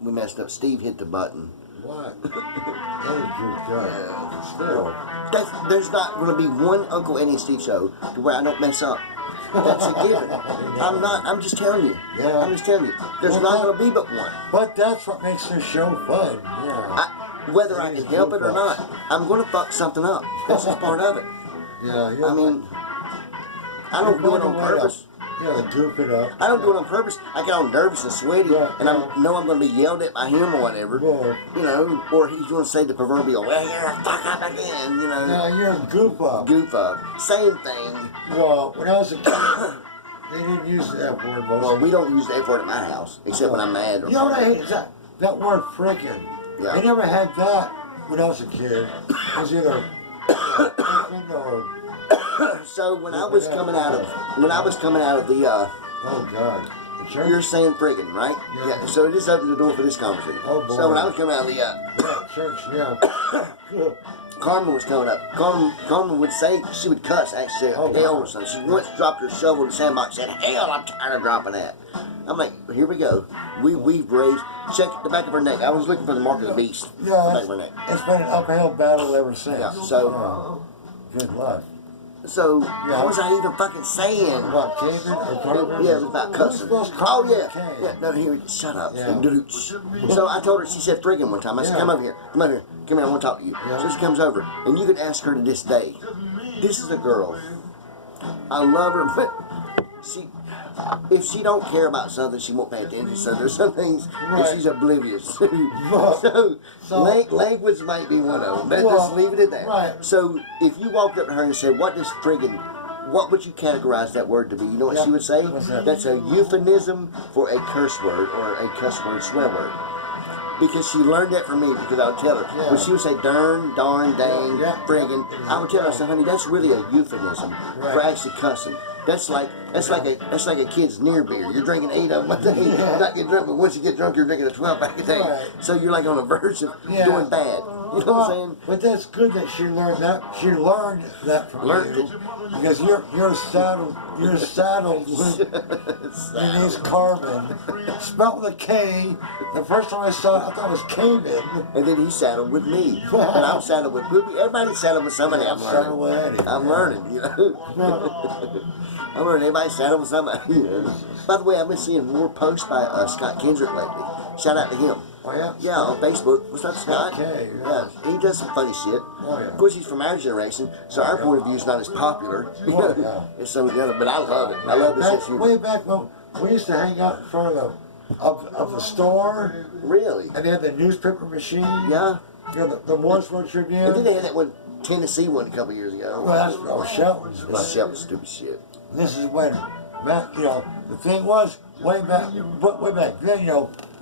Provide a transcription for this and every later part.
we messed up. Steve hit the button. What? Eddie drooped up. Yeah. Still. There's not going to be one Uncle Eddie and Steve show to where I don't mess up. That's a given. I'm just telling you. Yeah. I'm just telling you. There's not going to be but one. But that's what makes this show fun. Yeah. Whether I can help it or not, I'm going to fuck something up. That's just part of it. Yeah. I mean, I don't do it on purpose. Yeah, goof it up. I don't do it on purpose. I get all nervous and sweaty, and I know I'm going to be yelled at by him or whatever. Yeah. You know, or he's going to say the proverbial, well, you're a fuck up again, you know. Yeah, you're a goof up. Goof up. Same thing. Well, when I was a kid, they didn't use the F word most. Well, we don't use the F word at my house, except when I'm mad. Or You know what I hate is that word frickin'. Yeah. I never had that when I was a kid. It was either frickin' or... So when I was coming out of the Oh God. The church? you're saying friggin', right? Yeah. So it just opened the door for this conversation. Oh, boy. So when I was coming out of the Yeah, church, yeah. Carmen was coming up. Carmen would say, she would cuss, actually say Oh, hell wow. or something. She once dropped her shovel in the sandbox and said, hell, I'm tired of dropping that. I'm like, here we go. We've raised, check the back of her neck. I was looking for the mark of the beast. Yeah, The back of her neck. it's been an uphill battle ever since. Yeah, so- Good luck. So, what was I even fucking saying? About Caven or Carmen? Yeah, it was about cussing. Oh, yeah. Yeah, no, here, shut up. Yeah. So I told her, she said friggin' one time. I said, come over here. Come over here. Come here, I want to talk to you. Yeah. So she comes over, and you can ask her to this day. This is a girl. I love her, but if she don't care about something, she won't pay attention. So there's some things that she's oblivious to. So language might be one of them. But just leave it at that. Right. So if you walked up to her and said, what would you categorize that word to be? You know what she would say? What's that? That's a euphemism for a curse word or a cuss word, swear word. Because she learned that from me, because I would tell her. Yeah. When she would say darn, darn, dang, Yeah. friggin', I would tell her, I said, honey, that's really a euphemism for actually cussing. That's like a kid's near beer. You're drinking 8 of them a day. You're not getting drunk, but once you get drunk, you're drinking a 12-pack a day. Right. So you're like on the verge of doing bad. You know what I'm saying? But that's good that she learned that. She learned that from you. Because you're saddled with Denise Carmen. Spelled with a K. The first time I saw it, I thought it was Cayman. And then he saddled with me. And I'm saddled with Poopy. Everybody's saddled with somebody. I'm Saddled with learning. Eddie. I'm learning, you know. I'm learning. Everybody's saddled with somebody, you know. By the way, I've been seeing more posts by Scott Kendrick lately. Shout out to him. Oh, yeah? Yeah, on Facebook. What's up, Scott? Okay, Yeah, he does some funny shit. Oh, yeah. Of course, he's from our generation, so our point of view is not as popular. Oh, yeah. As some of the other, but I love it. I love this That's issue. way back when we used to hang out in front of the store, Really? and they had the newspaper machine. Yeah. You know, the Mooresville Tribune. And then they had that one, Tennessee one, a couple years ago. Well, that's Shelton's. It's Shelton stupid shit. This is when, the thing was, way back then,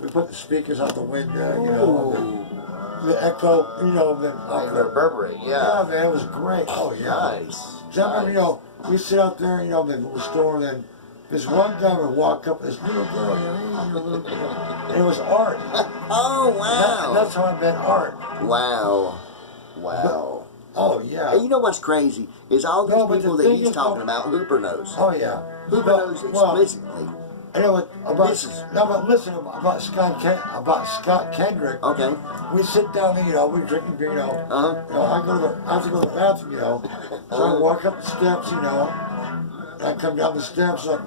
we put the speakers out the window, the echo, Like the reverberate, yeah, man, it was great. Oh, yeah. Nice. So I remember, we sit out there, in the little store, and then this one guy would walk up, this little girl, and it was Art. Oh, wow. That's how I met Art. Wow. Wow. Oh, yeah. And you know what's crazy? Is all these No, but people the that thing he's is, talking about, Hooper knows. Oh, yeah. Hooper knows explicitly. I know listen about Scott Kendrick. Okay. We sit down there, we're drinking beer, Uh-huh. I have to go to the bathroom, So I walk up the steps, and I come down the steps like,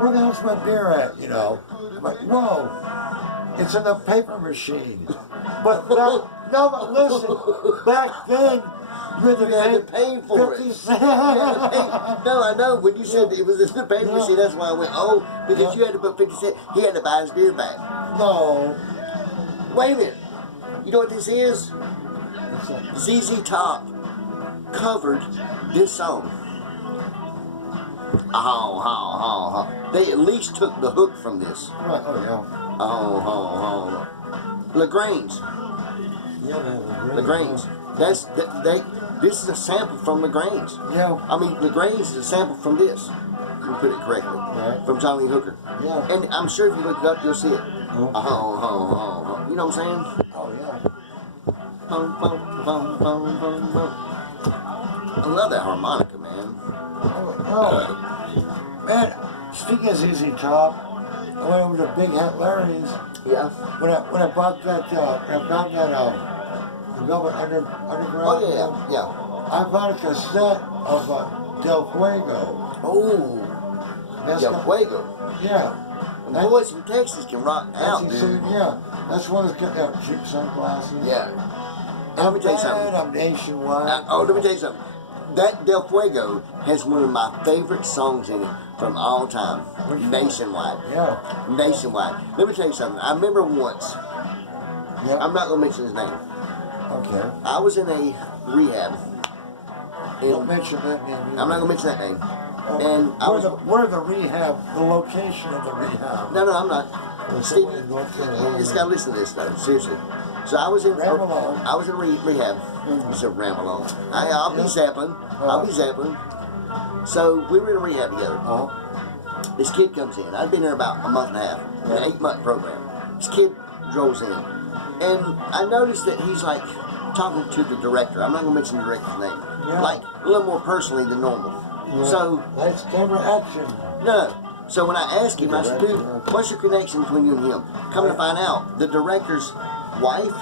where the hell's my beer at, I'm like, whoa, it's in the paper machine. But listen, back then, you had to pay for it. 50 cents. No, I know. When you said it was in the paper machine, that's why I went, because you had to put 50 cents. He had to buy his beer back. No. Wait a minute. You know what this is? ZZ Top covered this song. They at least took the hook from this. Right, oh yeah. LaGrange. Yeah, LaGrange. This is a sample from LaGrange. Yeah. I mean, LaGrange is a sample from this. You put it correctly. Right. From Johnny Hooker. Yeah. And I'm sure if you look it up, you'll see it. Oh. You know what I'm saying? Oh yeah. I love that harmonica, man. Oh, man, speaking of ZZ Top, I went over to Big Hat Larry's Yeah. When I bought that, when I found that the Velvet Underground. Oh yeah, yeah. I bought a cassette of Del Fuego. Oh, That's Del got- Fuego. Yeah. And boys from Texas can rock out, dude. Yeah, that's one that's got that cheap sunglasses. Yeah. And let me tell you something. I'm nationwide. Let me tell you something. That Del Fuego has one of my favorite songs in it from all time. Which one? Nationwide. Yeah. Nationwide. Let me tell you something. I remember once, Yeah. I'm not going to mention his name. Okay. I was in a rehab. Don't mention that name. I'm not going to mention that name. And I was. Where the rehab, the location of the rehab. No, I'm not. Steve, in North you Carolina. just got to listen to this, though. Seriously. So I was in. Ramble on. I was in rehab. You said ramble on. I'll be Zeppelin. I'll be Zeppelin. So we were in a rehab together. This kid comes in. I'd been there about a month and a half, an 8-month program. This kid drove in, and I noticed that he's like talking to the director. I'm not gonna mention the director's name. Yeah. Like a little more personally than normal. Yeah. So Lights, camera, action. no. So when I asked him, I said, "Dude, what's your connection between you and him?" Come to find out, the director's wife,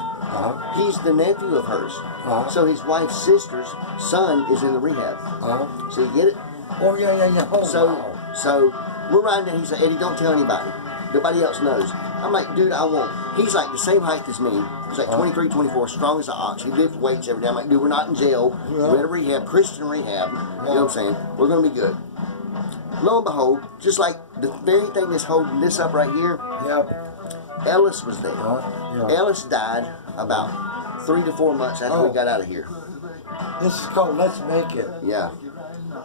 he's the nephew of hers. So his wife's sister's son is in the rehab. So you get it? Oh yeah. Oh, So, so we're riding down. He said, "Eddie, don't tell anybody. Nobody else knows." I'm like, "Dude, I won't." He's like the same height as me. He's like 23, 24, strong as an ox. He lifts weights every day. I'm like, "Dude, we're not in jail. We're at a rehab, Christian rehab. You know what I'm saying? We're going to be good." Lo and behold, just like the very thing that's holding this up right here, Ellis was there. Ellis died about 3 to 4 months after we got out of here. This is called Let's Make It. Yeah.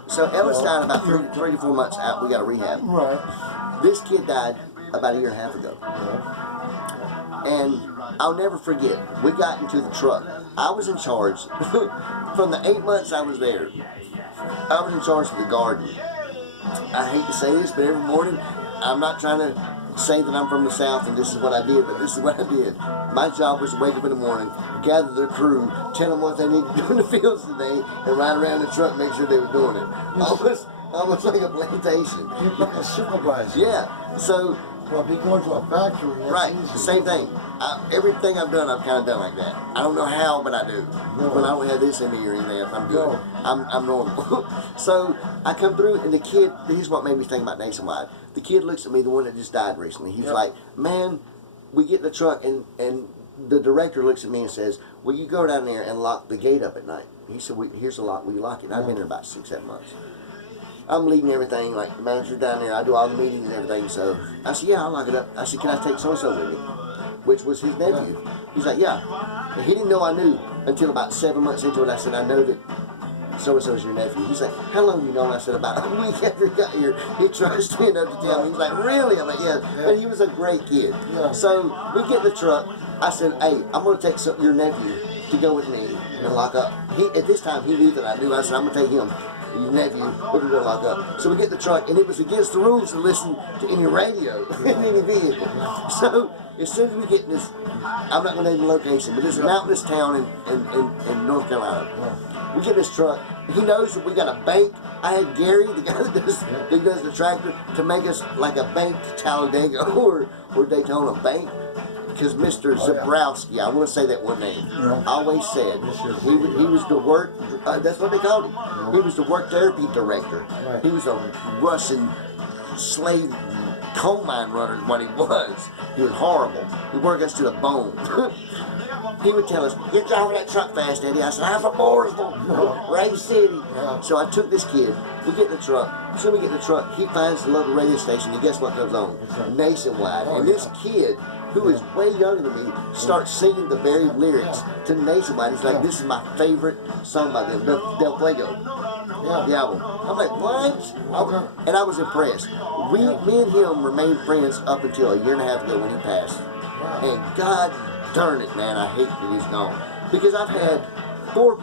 So Ellis died about 3 to 4 months out. We got a rehab. Right. This kid died about a year and a half ago. And I'll never forget, we got into the truck. I was in charge. From the 8 months I was there, I was in charge of the garden. I hate to say this, but every morning, I'm not trying to say that I'm from the South and this is what I did, but this is what I did. My job was to wake up in the morning, gather their crew, tell them what they need to do in the fields today, and ride around the truck, make sure they were doing it. Almost like a plantation. You're like a supervisor. Yeah. So. Well, if you go into a factory, that's Right, easy. same thing. Everything I've done, I've kind of done like that. I don't know how, but I do. When I don't have this in me or anything, I'm good. No. I'm normal. So I come through, and the kid, here's what made me think about Nationwide. The kid looks at me, the one that just died recently. He's like, "Man," we get in the truck, and the director looks at me and says, "Will you go down there and lock the gate up at night?" He said, "Here's the lock. Will you lock it?" And I've been there about 6, 7 months. I'm leading everything, like the manager down there. I do all the meetings and everything. So I said, "Yeah, I'll lock it up." I said, "Can I take so-and-so with me?" Which was his nephew. He's like, "Yeah." And he didn't know I knew until about 7 months into it. I said, "I know that so-and-so's your nephew." He's like, "How long do you know?" And I said, "About a week after he got here." He trusts me enough to tell me. He's like, "Really?" I'm like, "Yeah." But he was a great kid. So we get in the truck. I said, "Hey, I'm going to take your nephew to go with me and lock up." At this time, he knew that I knew. I said, "I'm going to take him. Your nephew, we're gonna lock up." So we get in the truck, and it was against the rules to listen to any radio in any vehicle. So as soon as we get in this, I'm not gonna name the location, but it's a mountainous town in North Carolina. We get in this truck. He knows that we got a bank. I had Gary, the guy that does the tractor, to make us like a bank Talladega or Daytona bank. Because Mr. Zabrowski, I want to say that one name, always said he was the work, that's what they called him. He was the work therapy director. He was a Russian slave coal mine runner is what he was. He was horrible. He worked us to the bone. He would tell us, "Get driving that truck fast, Eddie." I said, "I'm from Mooresville, Ray City." So I took this kid. We get in the truck. As soon as we get in the truck, he finds the local radio station, and guess what comes on? Nationwide. And this kid, who is way younger than me, starts singing the very lyrics to Nationwide. He's like, "This is my favorite song by them, Del Fuego." The album. I'm like, "What?" And I was impressed. Me and him remained friends up until a year and a half ago when he passed. And God darn it, man, I hate that he's gone. Because I've had 4,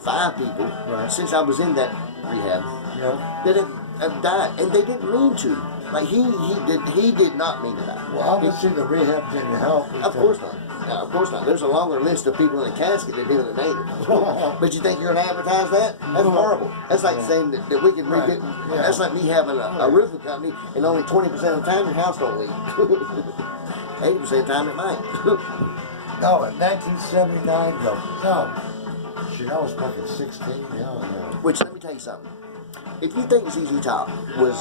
5 people since I was in that rehab that have died, and they didn't mean to. Like he did not mean to die. Well, obviously the rehab didn't help. Of course not. No, of course not. There's a longer list of people in the casket that didn't made it. But you think you're going to advertise that? That's horrible. That's like saying that we can rebuild. That's like me having a roofing company and only 20% of the time your house don't leak. 80% of the time it might. No, in 1979, though. No. Shit, I was fucking 16. Hell no. Which, let me tell you something. If you think ZZ Top was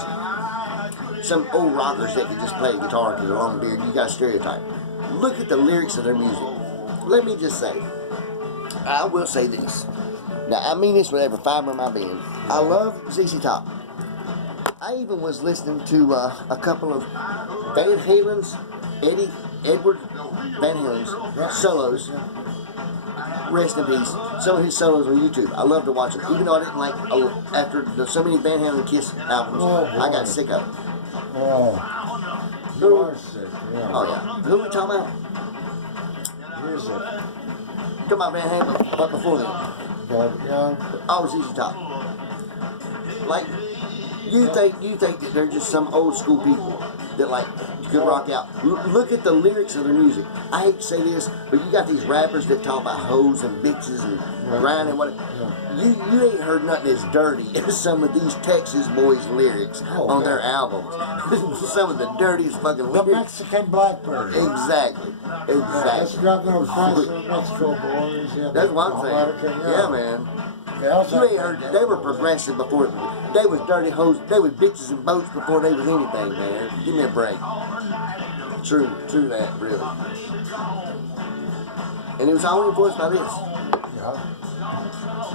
some old rockers that could just play guitar to their long beard, you got a stereotype. Look at the lyrics of their music. Let me just say, I will say this. Now, I mean this with every fiber of my being. I love ZZ Top. I even was listening to a couple of Van Halen's, Edward Van Halen's solos. Rest in peace. Some of his solos on YouTube. I love to watch them. Even though I didn't like, after so many Van Halen Kiss albums, I got sick of it. Oh. You are sick, yeah. Oh, yeah. Who are we talking about? Here's it. Talking about Van Halen, but before then. But, yeah. Oh, ZZ Top. Like, you think that they're just some old school people that like could rock out. Look at the lyrics of their music. I hate to say this, but you got these rappers that talk about hoes and bitches and grinding and what. You ain't heard nothing as dirty as some of these Texas boys' lyrics on their albums. Some of the dirtiest fucking The lyrics. Mexican Blackbird. Exactly. That's got them Chrysler Mexico boys. Yeah, That's what I'm saying. Yeah, man. You ain't heard, they were progressive before, they was dirty hoes, they was bitches and boats before they was anything, man. Give me a break. True that, really. And it was all influenced by this. Yeah.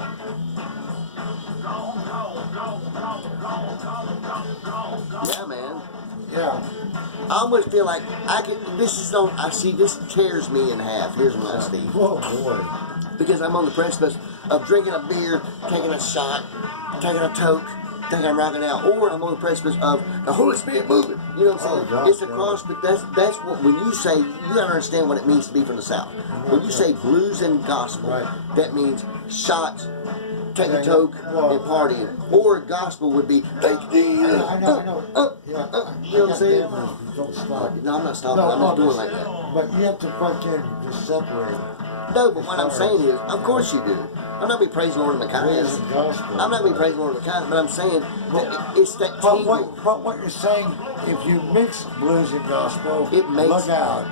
Yeah, man. Yeah. I almost feel like this tears me in half. Here's mine, Steve. Oh, boy. Because I'm on the precipice of drinking a beer, taking a shot, taking a toke, thinking I'm rocking out, or I'm on the precipice of the Holy Spirit moving. You know what I'm saying? God, It's a cross, but that's what, when you say, you gotta understand what it means to be from the South. When you say blues and gospel, that means shots, take a toke, and partying. Or gospel would be, take these, I know. you know what I'm saying? Don't stop. No, I'm not stopping, I'm just doing like that. But you have to fucking just separate. No, but what I'm saying is, of course you do. I'm not be praising Lord Matthias. I'm not be praising Lord Matthias, but I'm saying that it's that tingle. But what you're saying, if you mix blues and gospel, It makes- look out.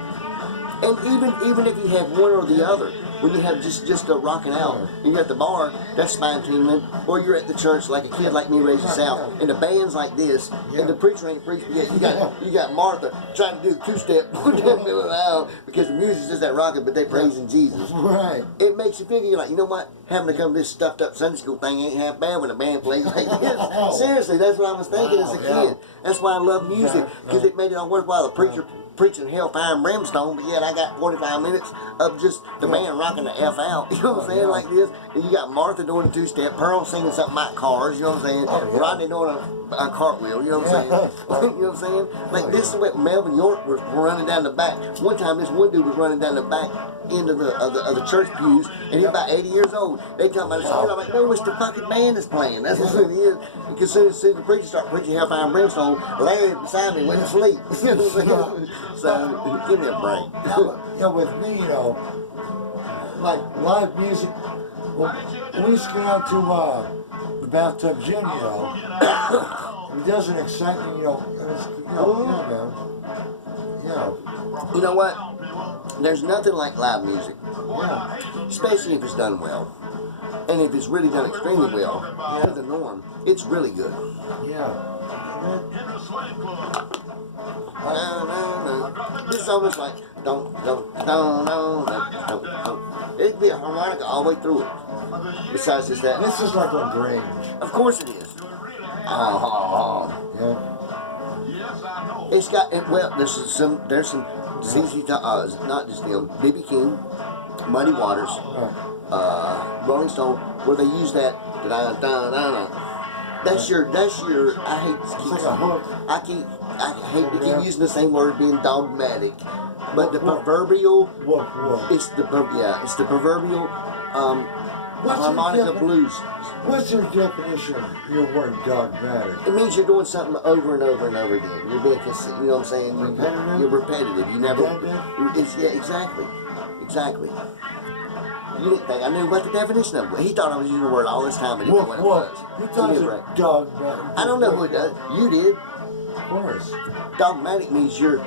And even if you have one or the other, when you have just a rocking out, and you're at the bar, that's spine tingling, or you're at the church like a kid like me raised in the South, and the band's like this, and the preacher ain't preaching yet. You got Martha trying to do a two-step down the middle of the aisle because the music's just that rocking, but they praising Jesus. Right. It makes you figure, you're like, you know what? Having to come to this stuffed up Sunday school thing ain't half bad when a band plays like this. Seriously, that's what I was thinking as a kid. That's why I love music, because it made it all worthwhile. The preacher preaching hellfire and brimstone, but yet I got 45 minutes of just the band rocking the F out. You know what I'm saying? Like this. And you got Martha doing a two-step, Pearl singing something about cars, you know what I'm saying? Rodney doing a cartwheel, you know what I'm saying? You know what I'm saying? Like this is what Melvin York was running down the back. One time this one dude was running down the back end of the church pews, and he's about 80 years old. They talking about it, and I'm like, no, it's the fucking band that's playing. That's what it is. Because as soon as the preacher started preaching hellfire and brimstone, Larry beside me went to sleep. You know what I'm saying? So give me a break. Yeah, with me, you know, like live music, well, we used to go out to the Bathtub Gym, you know. It doesn't excite me, you know. And it's, yeah, man. Yeah. You know what? There's nothing like live music, Yeah. especially if it's done well. And if it's really done extremely well, to the norm, it's really good. Yeah. This is almost like don't. It'd be a harmonica all the way through it. Besides just that, This is like a Grange. of course it is. Oh, Yeah. it's got well. There's some ZZ Top, not just them. B.B. King, Muddy Waters, Rolling Stone, where they use that. That's your. I hate to keep. It's like a hook. I hate to keep using the same word, being dogmatic, but the proverbial. Woof. It's the proverbial What's your harmonica defini- blues. What's your definition of your word dogmatic? It means you're doing something over and over and over again. You're being consistent. You know what I'm saying? Repetitive? You're repetitive. You never. Repetitive? Yeah, exactly. You didn't think I knew what the definition of it was. He thought I was using the word all this time, but he didn't know what it was. You Give thought me it a was break. dogmatic. I don't know who it does. You did. Of course. Dogmatic means you're.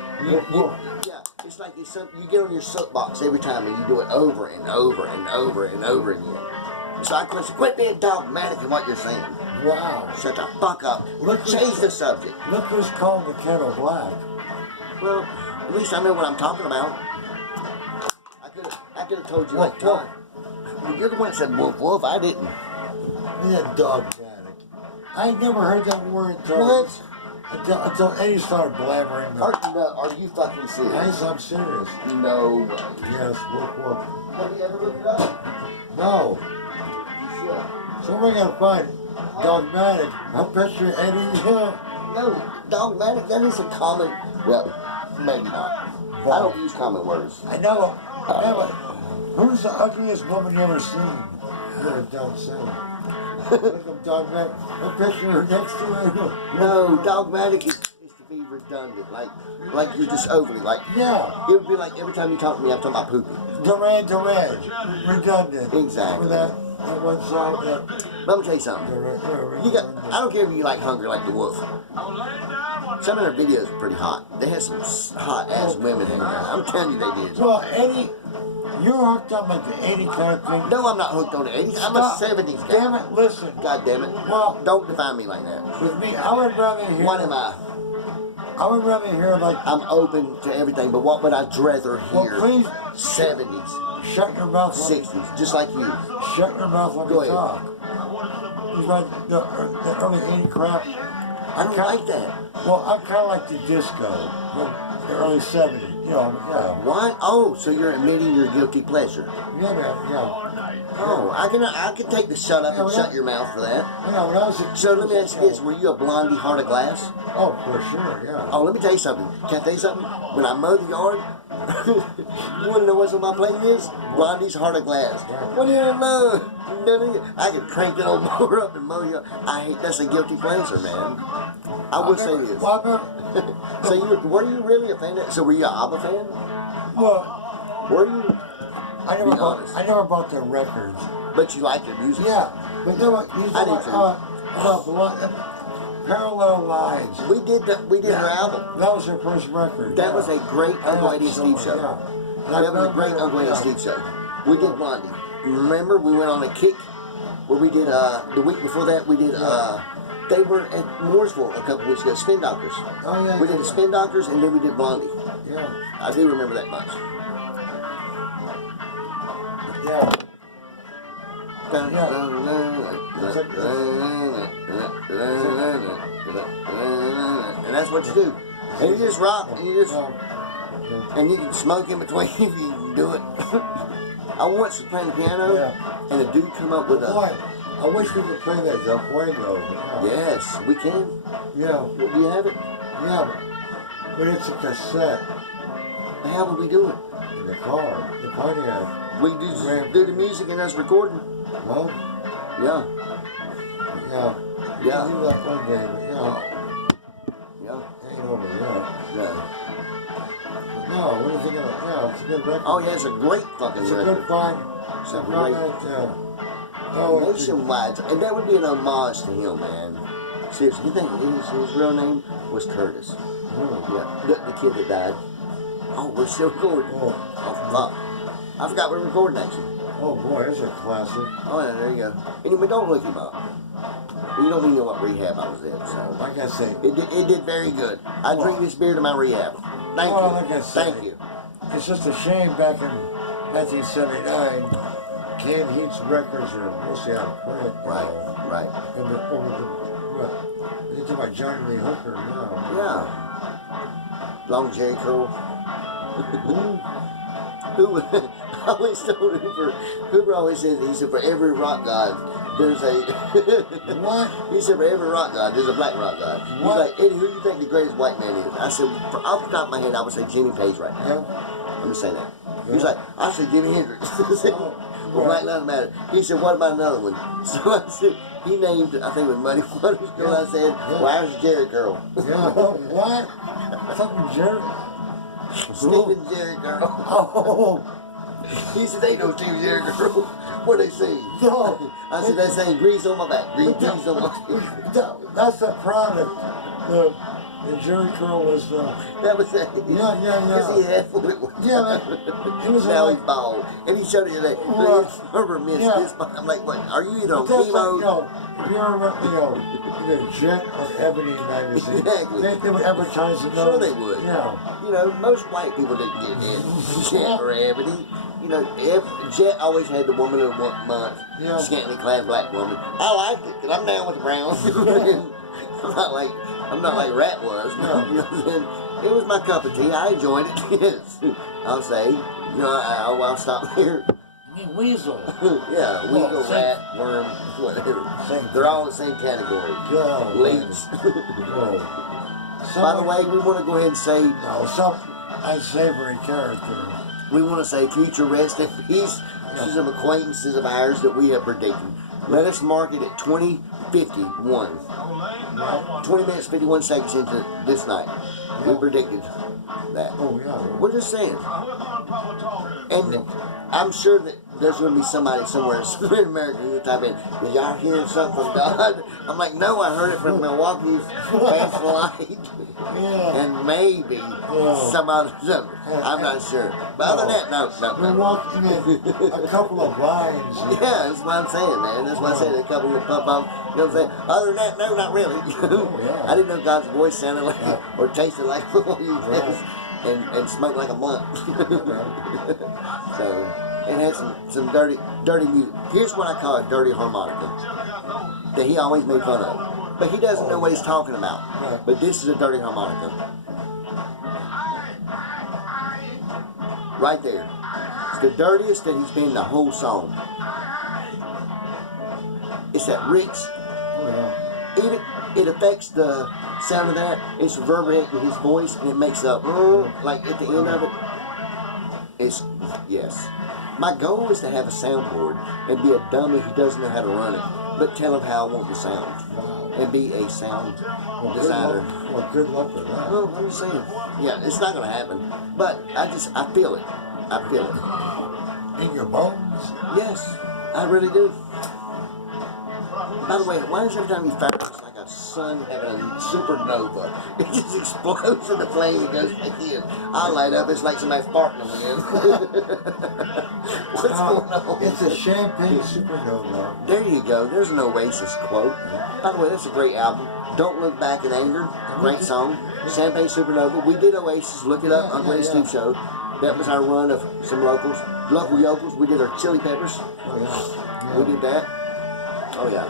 Woof. Yeah. It's like it's some, you get on your soapbox every time and you do it over and over and over and over again. So I quit being dogmatic in what you're saying. Wow. Shut the fuck up. Look who's- Change the subject. Look who's calling the kettle black. Well, at least I know what I'm talking about. I could have told you like Tom. You're the one that said wolf, wolf. I didn't. Yeah, dogmatic. I never heard that word What? until Eddie started blabbering. Are you fucking serious? I'm serious. No way. Yes, whoop whoop. Have you ever looked it up? No. You should. So we're gonna find dogmatic. I'll picture Eddie here. No, dogmatic, that is a common, well, maybe not. I don't use common words. I know. Yeah, but who's the ugliest woman you ever seen? You don't say. Look up dogmatic. I'll picture her next to her. No, dogmatic is to be redundant, like you're just overly, like, Yeah. it would be like every time you talk to me, I'm talking about pooping. Duran Duran. Redundant. Exactly. For that one song that. But I'm gonna tell you something. I don't care if you like hungry like the wolf. Some of their videos are pretty hot. They had some hot ass women hanging around. I'm telling you they did. Well, Eddie, you're hooked on like the 80 kind of thing. No, I'm not hooked on the 80s. I'm a 70s guy. Damn it, listen. God damn it. Well, Don't define me like that. with me, I would rather hear. What am I? I would rather hear like. I'm open to everything, but what would I rather Well, hear? please 70s, shut your mouth. 60s, just like you. Shut your mouth when Go you ahead. talk. He's like the early 80 crap. I don't like that. Well, I kind of like the disco, the early 70s. You know, yeah. What? Oh, so you're admitting your guilty pleasure. Yeah, man, yeah. Oh, I can take the shut up and shut your mouth for that. Yeah, when I was a So let me ask you this: were you a blondie heart of glass? Oh, for sure, yeah. Oh, let me tell you something. Can I tell you something? When I mow the yard, you want to know what's on my playlist? Blondie's Heart of Glass. What do you know? I could crank that old mower up and mow the yard. I hate that's a guilty pleasure, man. I will say this. So were you really a fan of? So were you an ABBA fan? Well, Were you? Be honest. I never bought their records. But you liked their music. Yeah, but they were I did too. Parallel Lines. We did her album. That was their first record. That yeah. was a great Uncle Eddie and Steve show. Yeah. That was a great Uncle Eddie and Steve show. We did Blondie. Remember, we went on a kick where we did, the week before that, we did, they were at Mooresville a couple weeks ago, Spin Doctors. Oh, yeah. We did the Spin Doctors and then we did Blondie. Yeah. I do remember that much. Yeah. And that's what you do. And you just rock, and and you can smoke in between if you can do it. I once was playing the piano, and a dude come up with a... Boy, I wish we could play that Del Fuego. Yes, we can. Yeah. Do you have it? Yeah, but it's a cassette How would we do it? in the car, the Pontiac. We just do the music and us recording? Well, Yeah. yeah. Yeah. We do that one day, but yeah, Yeah. ain't over yet. Yeah. No, what do you think of it? Yeah, it's a good record. Oh, yeah, it's a great fucking It's a record. good find. It's a Find great... that, oh, it's Nationwide, and that would be an homage to him, man. Seriously, you think his real name was Curtis? Yeah, the kid that died. Oh, we're still recording. Oh. Fuck. I forgot we're recording actually. Oh boy, that's a classic. Oh yeah, there you go. Anyway, don't look him up. You don't even know what rehab I was in, so. Like I say, It did very good. I drink this beer to my rehab. Thank Well, you. like I say, Thank you. it's just a shame back in 1979, Canned Heat's records are mostly out of print. you Right, know. right. And they do my Johnny Lee Hooker now. Yeah. Long Jerry Curl. Ooh. Who I always told Hoover always said, he said, for every rock god, there's a... What? He said, for every rock god, there's a black rock god. He's What? like, Eddie, who do you think the greatest white man is? I said, off the top of my head, I would say Jimmy Page right now. Yeah. I'm just saying that. He's like, I said Jimi Hendrix. Well, Right. Black Lives Matter. He said, what about another one? So I said, he named, I think it was Muddy Waters Girl. I said, where's Jerry Girl? Yeah. What? Something jerk? Stephen Jerry Girl. Oh. He said, they know Stephen Jerry Girl. What they say? No. I said, they saying grease on my back. Grease on my back. That's the product. The Jerry curl was the. That was it. Yeah, yeah, Because he yeah. had what it was. Yeah, it was Now like. he's bald. And he showed it that. Right. Remember, miss Yeah. this. I'm like, what? Are you either on But that's like, chemo? if you ever, either Jet or Ebony magazine, Exactly. they would advertise in Sure those. they would. Yeah. You know, most white people didn't get that. Jet or Ebony. You know, Jet always had the woman of the month, Yeah. scantily clad black woman. I liked it because I'm down with the Browns. I'm not like Rat was. No, you know what I'm saying? It was my cup of tea. I enjoyed it. Yes, I'll say. You know, I'll stop there. You mean Weasel. Yeah, Well, weasel, same- rat, worm, whatever. Same They're all the same category. Yeah. Leech. Whoa. By the way, we want to go ahead and say, No, some unsavory character. we want to say future rest in peace to some acquaintances of ours that we have predicted. Let us mark it at 2051. 20 minutes, 51 seconds into this night. We predicted that. Oh, yeah. We're just saying. And I'm sure that there's going to be somebody somewhere in America who type in, did y'all hear something from God? I'm like, no, I heard it from Milwaukee's Fast Light. Yeah. And maybe some other something. I'm not sure. But other than that, no. We're walking in a couple of lines. Yeah, that's what I'm saying, man. That's why I said a couple of pump. You know what I'm saying? Other than that, no, not really. Yeah. I didn't know God's voice sounded like or tasted like what you taste and smoked like a blunt. So it had some dirty music. Here's what I call a dirty harmonica that he always made fun of. But he doesn't know what he's talking about. But this is a dirty harmonica. Right there. It's the dirtiest that he's been the whole song. It's that rich. Even it affects the sound of that. It's reverberating his voice and it makes a like at the end of it. It's yes. My goal is to have a soundboard and be a dummy who doesn't know how to run it, but tell him how I want the sound and be a sound designer. Well, good luck with that. Well, I'm just saying. Yeah, it's not gonna happen. But I feel it. I feel it. In your bones? Yes, I really do. By the way, why is every time you fire it's like a sun having a supernova? It just explodes in the flame and goes back in. I light up, it's like somebody farting again. What's going on? It's a champagne supernova. There you go. There's an Oasis quote. By the way, that's a great album. Don't Look Back in Anger. Great song. Champagne Supernova. We did Oasis. Look it up on Gray Steve Show. That was our run of some local yokels. We did our Chili Peppers. Oh, yeah. We did that. Oh yeah.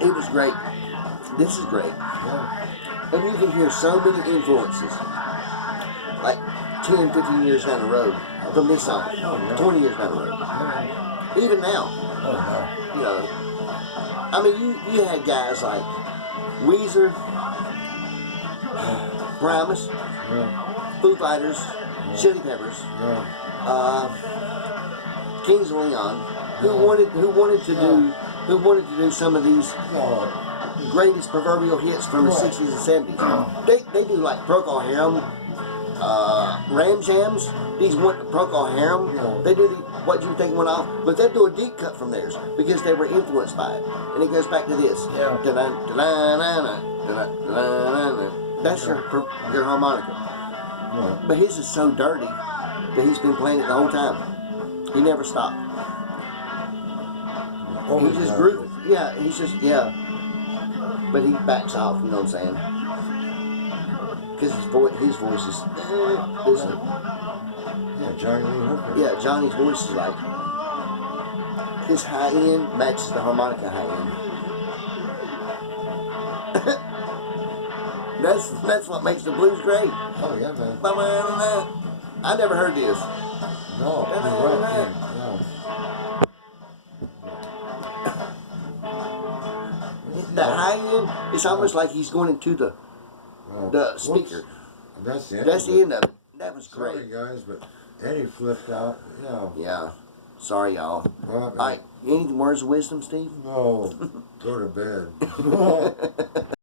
It was great. This is great. And you can hear so many influences. Like 10, 15 years down the road from this song. 20 years down the road. Even now. You know. I mean, you had guys like Weezer, Primus, Foo Fighters, Chili Peppers, Kings of Leon, who wanted to do some of these greatest proverbial hits from the 60s and 70s. They do like Procol Harum, Ram Jams, these Procol Harum, they do What You Think Went Off, but they'll do a deep cut from theirs because they were influenced by it. And it goes back to this. That's your harmonica. But his is so dirty that he's been playing it the whole time. He never stopped. He's just grooving. Yeah, he's just, but he backs off, you know what I'm saying? Because his voice is, Yeah, Johnny Lee Hooker. yeah, Johnny's voice is like, his high end matches the harmonica high end. That's what makes the blues great. Oh, yeah, man. I never heard this. No, you're right, man. The high end, it's almost like he's going into the speaker. That's the end. That's the end of it. That was Sorry, great. guys, but Eddie flipped out. Yeah. Sorry, y'all. All right. Any words of wisdom, Steve? No, go to bed.